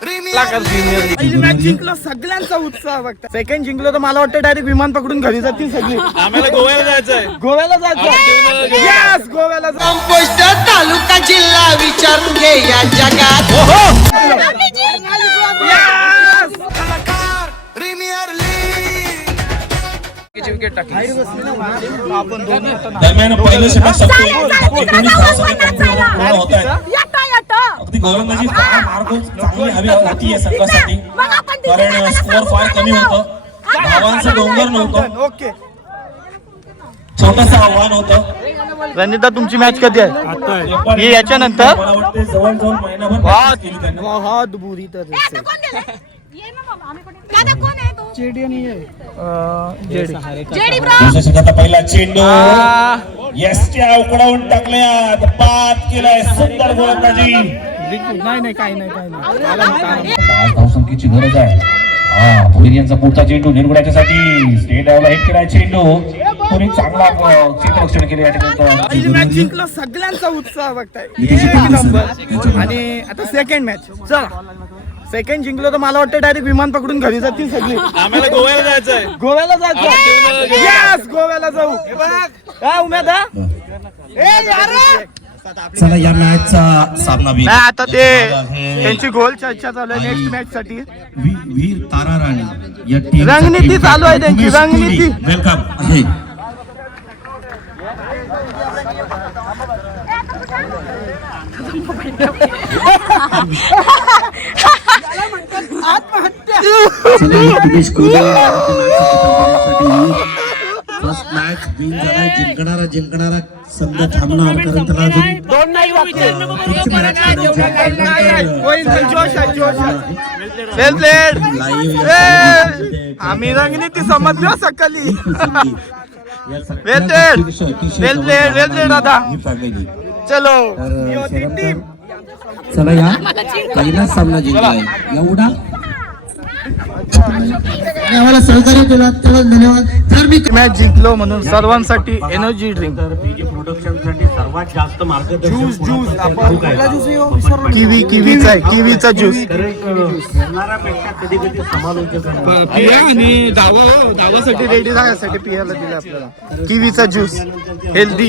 पहिली मॅच जिंकलो, सगळ्यांचा उत्साह बघता. सेकंड जिंकलो तर मला वाटतं डायरेक्ट विमान पकडून घरी जातील सगळी. आम्हाला गोव्याला जायचंय. गोव्याला जायचं. यस, गोव्याला पोस्ट तालुका जिल्हा विचारून घे या जगात. विकेट टाकली आपण दरम्यान पहिलं षटक संपलं. 19 धावांसह होत आहे. अगदी गोलंदाजी फार मार्ग चांगली हवी होती या संघासाठी, कारण स्कोअर फार कमी होतं, धावांचं डोंगर नव्हतं. ओके, छोटंसं आव्हान होतं. रणजिता तुमची मॅच कधी आहे? ही याच्यानंतर मला वाटतं जवळजवळ महिनाभर केली त्यांनी. बहुत बुरी तर दुसऱ्या षटकाचा पहिला चेंडू यशच्या उकडावून टाकल्यात, बाद केलाय. सुंदर गोलंदाजी. नाही काही नाही 5 धावसंख्येची गरज आहे. भोईर यांचा पुढचा चेंडू निर्गुड्याच्यासाठी स्टेट डावला हिट केलाय. चेंडू कोणी चांगला क्षेत्ररक्षण केले या ठिकाणी. पहिली मॅच जिंकलो, सगळ्यांचा उत्साह बघताय एक नंबर. आणि आता सेकंड मॅच, चला सेकंड जिंकलो तर मला वाटतं डायरेक्ट विमान पकडून घरी जातील सगळी. आम्हाला गोव्याला जायचंय. गोव्याला जायचं. यस, गोव्याला जाऊ. उमेद चला या मॅचचा सामना वीर आता ते त्यांची गोल चर्चा चालू आहे नेक्स्ट मॅच साठी. वीर तारा राणी या टीम रणनीती चालू आहे त्यांची. रणनीती वेलकम आहे. फर्स्ट मॅच विन झाला. जिंकणारा संघ थांबणार, कारण त्याला अजून दोन नाही आम्ही रणनीती समजलो सकाळी. दादा चलो. चला या पहिला सामना जिंकलाय. एवढा आम्हाला सहकार्य केला त्याला धन्यवाद. तर मी मॅच जिंकलो म्हणून सर्वांसाठी एनर्जी ड्रिंक, प्रोडक्शनसाठी सर्वात जास्त ज्यूस किवीचा किवीचा ज्यूस कधी कधी समालोचक आणि धावासाठी रेडी राहण्यासाठी पियाला दिलं आपल्याला किवीचा ज्यूस. हेल्दी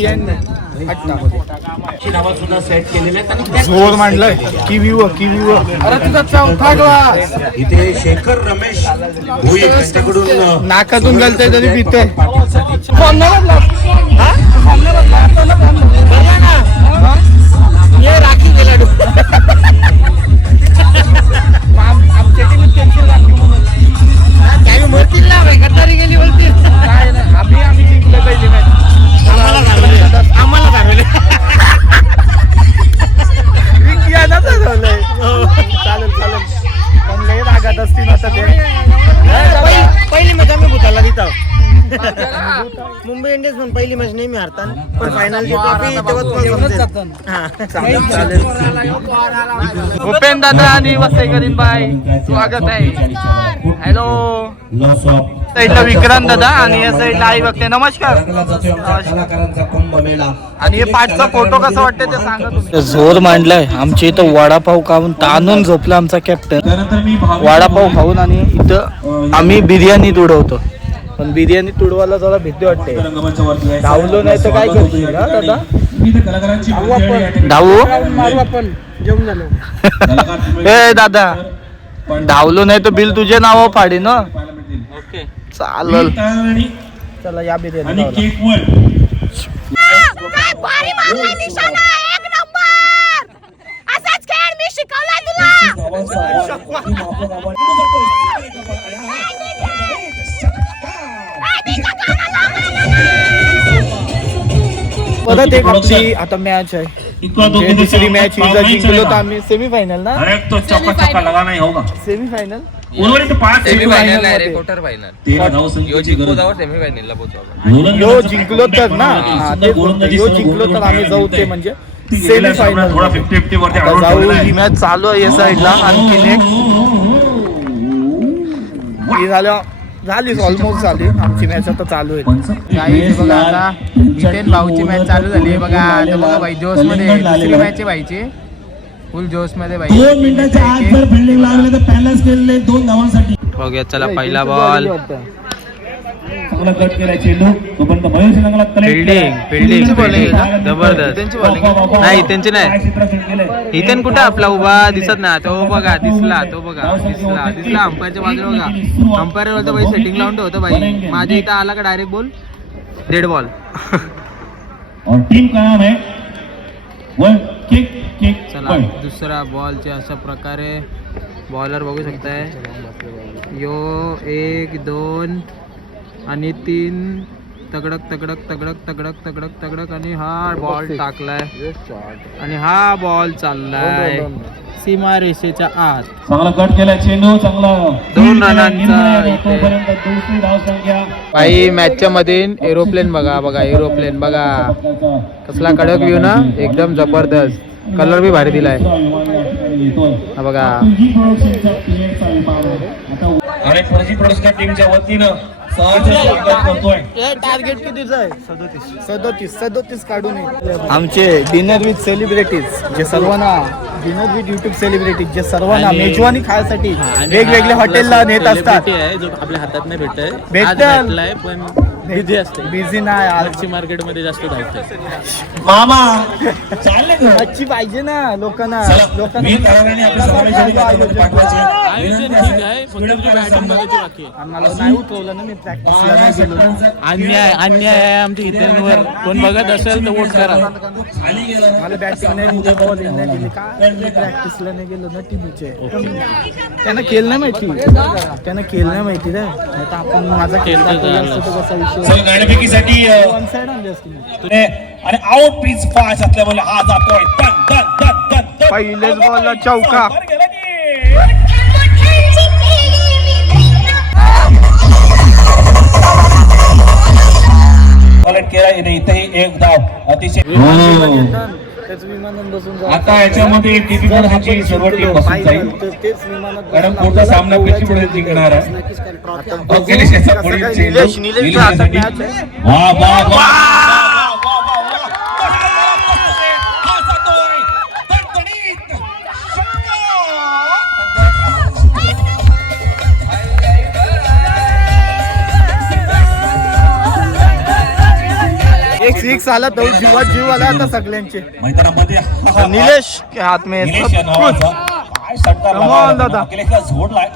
सुद्धा सेट केलेले आहेत. जोर मांडलाय किवी व अरे तुझा चौथा ग्लास इथे शेखर रमेश भोईर यांच्याकडून नाकातून घालतोय तरी पितोय. राखी गेला आमच्या टीम काही म्हणतील ना गद्दारी गेली बोलतील. काय नाही, आम्ही जिंकलं पहिली मॅच. आम्हाला चालेल पण लई रागात असतील आता ते. पहिली मॅच आम्ही भूताला देत आहोत. मुंबई इंडियन्स पण पहिली मॅच नेहमी हरतात, पण फायनल भूपेन दादा आणि वसईकरीन बाई स्वागत आहे. हॅलो, साईडला विक्रांत दादा आणि या साईडला आई बघते. नमस्कार. आणि हे पाठचा फोटो कसा वाटतं ते सांगा तुम्ही. जोर मांडलाय आमच्या इथं. वडापाव खाऊन ताणून झोपला आमचा कॅप्टन. वडापाव खाऊन आणि इथं आम्ही बिर्याणी तुडवतो, पण बिर्याणी तुडवायला जरा भीती वाटते. धावलो नाही तर काय करशील दादा? धावू मारू आपण. जेवण झालं. ए दादा, धावलो नाही तर बिल तुझे नाव फाडी ना. ओके चालेल. चला या बिर्याणी. परत एक आपली आता मॅच आहे. दुसरी मॅच ही जर जिंकलो तर आम्ही सेमीफायनल ना. सेमीफायनल यो जिंकलो तर ना. यो जिंकलो तर आम्ही जाऊ ते म्हणजे सेमीफायनल जाऊ. ही मॅच चालू आहे या साईडला. आणखीन एक झाली ऑलमोस्ट झाली आमची मॅच. आता चालू आहे काही बघा. आता जितेन भाऊची मॅच चालू झाली बघा. आता बघा भाई जोश मध्ये दुसरी मॅच आहे भाईची. फुल जोश मध्ये 2 मिनिटाच्या आत जर फिल्डिंग लागले तर पॅनल्स केलेले 2 धावांसाठी. बघूया चला पहिला बॉल. चांगला कट केला चेंडू. तोपर्यंत महेश चांगला फिल्डिंग जबरदस्त. नाही त्यांची नाही. इथेन कुठं आपला उभा दिसत ना. तो बघा दिसला अंपायरच्या बाजूला बघा. अंपायर बोलतो भाई सेटिंग लावून ठेवतो भाई. माझ्या इथं आला का डायरेक्ट बोल डेड बॉल. और टीम का नाम है वन किक. चला दुसरा बॉलच्या अशा प्रकारे बॉलर बघू शकताय. यो 1 2 आणि 3 तगडक आणि हा बॉल टाकलाय आणि हा बॉल चाललाय सीमा रेषेच्या आत. चांगला कट केला चेंडू. चांगला 2 रनांचा तोपर्यंत दुसरी धावसंख्या. भाई मॅचच्या मध्ये एरोप्लेन बघा एरोप्लेन बघा कसला कडक व्ह्यू ना. एकदम जबरदस्त. कलर बी भारी दिलाय हा बघा. आणि फर्जी प्रोडक्शन टीमच्या वतीनं टार्गेट कितीच आहे? 37 काढून आमचे डिनर विथ सेलिब्रिटीज जे सर्वांना डिनर विथ युट्यूब सेलिब्रिटीज जे सर्वांना मेजवानी खायसाठी वेगवेगळ्या हॉटेलला नेत असतात. जो आपल्या हातात नाही भेटलाय पण बिझी असते. बिझी नाही आजची मार्केट मध्ये जास्त धावते. मामा चालले मच्छी पाहिजे ना लोकांना. आम्हाला नाही उठवलं ना. मी प्रॅक्टिसला नाही गेलो ना. अन्याय आमच्या इतरांवर. कोण बघत असेल तर वोट करा. मला बॅटिंग नाही दिली बॉलिंग नाही दिली का. प्रॅक्टिसला नाही गेलो ना टीमचे. त्यांना खेळ नाही माहिती रे. नाही तर आपण माझा खेळ कसा विषय गाण्यापैकीसाठी वन साइड आणली असती. आणि आउट पिच फास्ट असल्यामुळे हा जातोय. पहिलेच बॉलला चौका. केला इथेही एक धाव अतिशय. आता याच्यामध्ये टीपी ची सर्व टीम बसून जाईल. कारण पुढचा सामना पेशी पुढे जिंकणार आहे. एक 6 आला तो जीवात जीव आला आता सगळ्यांचे. मैदानामध्ये निलेश के हात में निलेश या नावाचा काय षटकार कमाल दादा. अखिलेशला झोडलाय.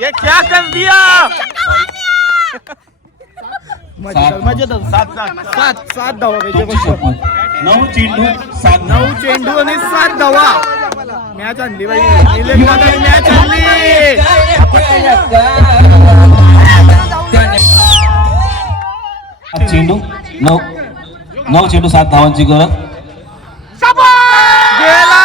ये क्या कर दिया. मजेदार 7 धावा पाहिजे. 9 चेंडू 9 आणि 7 धावा. मॅच आणली बाई. निलेश दादा मॅच आणली. चेंडू 9 चेंडू 7 धावांची गरज. गेला.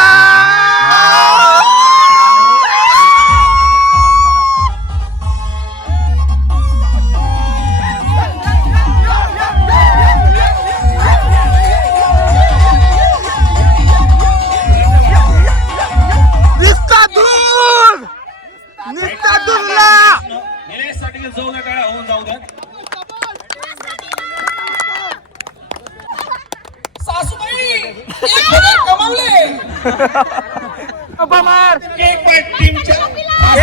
निलेशसाठी जाऊ द्या. काय होऊन जाऊ द्या. सासूबाई कमावले.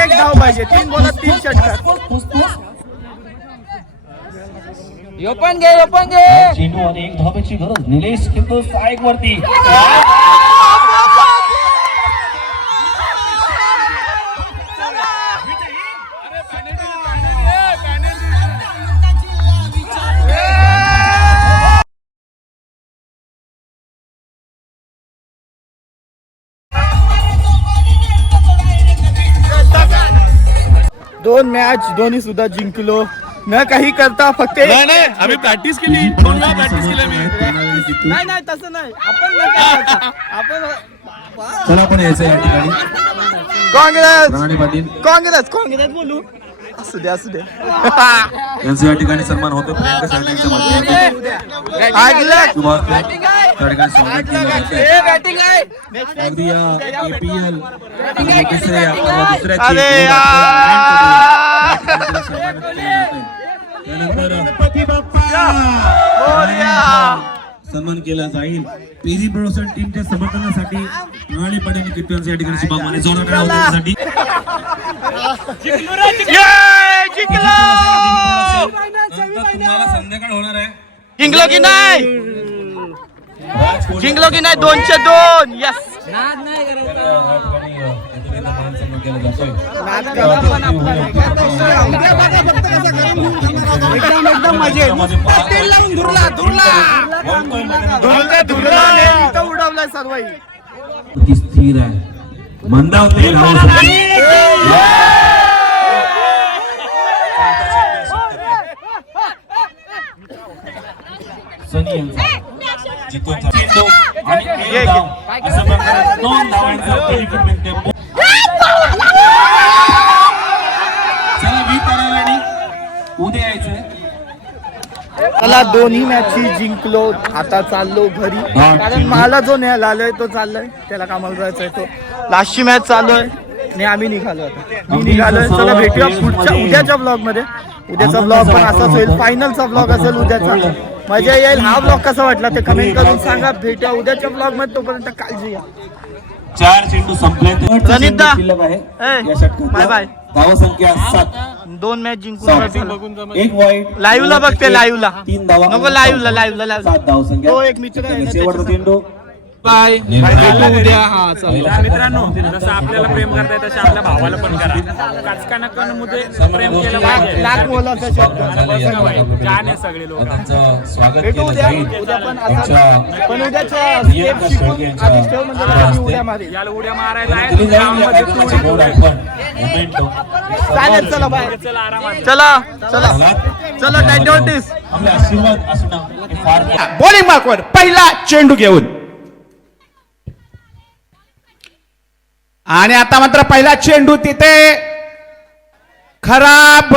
एक धाव पाहिजे. 3 बॉलात 3 षटकार. ओपन घे. चेंडू आणि 1 धावाची गरज. निलेश खेळतो स्ट्राईक वरती. दोन मॅच दोन्ही सुद्धा जिंकलो. न काही करता फक्त आम्ही प्रॅक्टिस केली. 2 वेळा प्रॅक्टिस केली आम्ही. नाही तसं नाही. आपण न काही करता. आपण चला आपण यायचं या ठिकाणी राणे पाटील काँग्रेस बोलू. असू दे यांचं या ठिकाणी सन्मान होतो. प्रियंका साठेंच्या माध्यमातून त्या ठिकाणी स्वागत केलं जातं. अगदी या APL दुसऱ्या अरे सन्मानित केलं जातंय. त्यानंतर गणपती बाप्पा सन्मान केला जाईल. पीजी प्रोडक्शन टीमच्या समर्थनासाठी प्रामाणिकपणे किट्टूंस या ठिकाणी शुभकामना जोरदार टाळ्या होण्यासाठी तुम्हाला संध्याकाळ होणार आहे. जिंकलो की नाही? जिंकलो की नाही? 202. यस. एकदम मजेत. उडवलाय सर्व. स्थिर आहे. मंदावते सनी यांचा जितूचा चेंडू आणि एक धाव अशा प्रकारे 2 धावांचा बेनिफिट मिळते. चला वी करायला उद्या यायचंय. मला दोन्ही मॅची जिंकलो. आता चाललो घरी, कारण मला जो न्यायला आलोय तो चाललोय, त्याला कामाला जायचंय. तो लास्टची मॅच चालू आहे आणि आम्ही निघालो. मी निघालोय. चला भेटूया पुढच्या उद्याच्या ब्लॉग मध्ये. उद्याचा ब्लॉग पण असाच होईल. फायनलचा ब्लॉग असेल उद्याचा. मजा येईल. हा ब्लॉग कसा वाटला ते कमेंट करून सांगा. भेटूया उद्याच्या ब्लॉग मध्ये. तोपर्यंत काळजी घ्या. 4 चेंडू संपले. रणिता बाय बाय. धाव संख्या 7. 2 मॅच जिंकून एक वाईट. लाईव्हला बघते. लाईव्हला 3 धावा. नको. लाईव्हला 7 धाव संख्या. तो एक मित्र आहे ना, शेवटचा चेंडू. बाय. उद्या. हा चला. मित्रांनो, जसं आपल्याला प्रेम करताय तसं आपल्या भावाला पण करा. काचकानकांमध्ये प्रेम केलं पाहिजे. लाख मोलाचा शब्द. गाणे सगळे लोक. स्वागत भेटू केलं उद्या. जाईल. उद्या पण असा. पण उद्याच्या स्टेप शिकून आधीच ठेव, म्हणजे आम्ही उद्या मारेल. याला उड्या मारायला आहे. तुम्ही जाऊन या गावामध्ये काकाची तू बोर्ड आहे पण. मोमेंटो. चालेल. चला बाय. चला आरामात. चला चला चला. टायटॉटिस. आपले आशीर्वाद असणं हे फार बॉलिंग मार्कवर पहिला चेंडू घेऊन आणि आता मात्र पहिला चेंडू तिथे खराब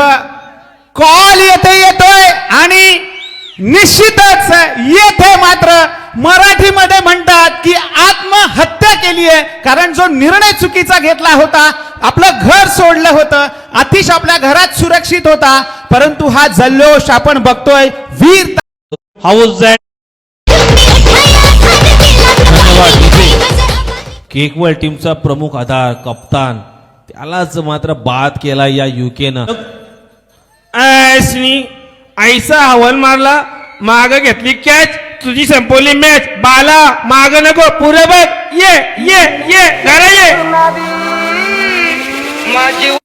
कॉल येतोय आणि निश्चितच येथे मात्र मराठीमध्ये म्हणतात की आत्महत्या केली आहे. कारण जो निर्णय चुकीचा घेतला होता, आपलं घर सोडलं होतं, अतिश आपल्या घरात सुरक्षित होता, परंतु हा जल्लोष आपण बघतोय. वीर हाऊस केकवल टीमचा प्रमुख आधार कप्तान त्यालाच मात्र बाद केला या युकेनं. आईचा हवन मारला, माग घेतली कॅच, तुझी संपवली मॅच. बाला माग नको, पुरे बघ. ये ये ये घरा ये. माझी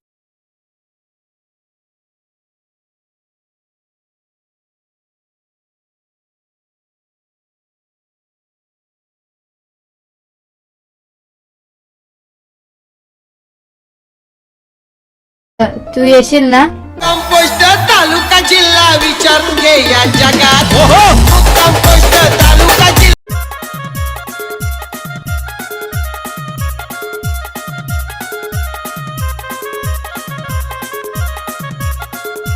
तू येशील ना? कंपोस्ट तालुका जिल्हा विचारून घे या जगात. कंपोस्ट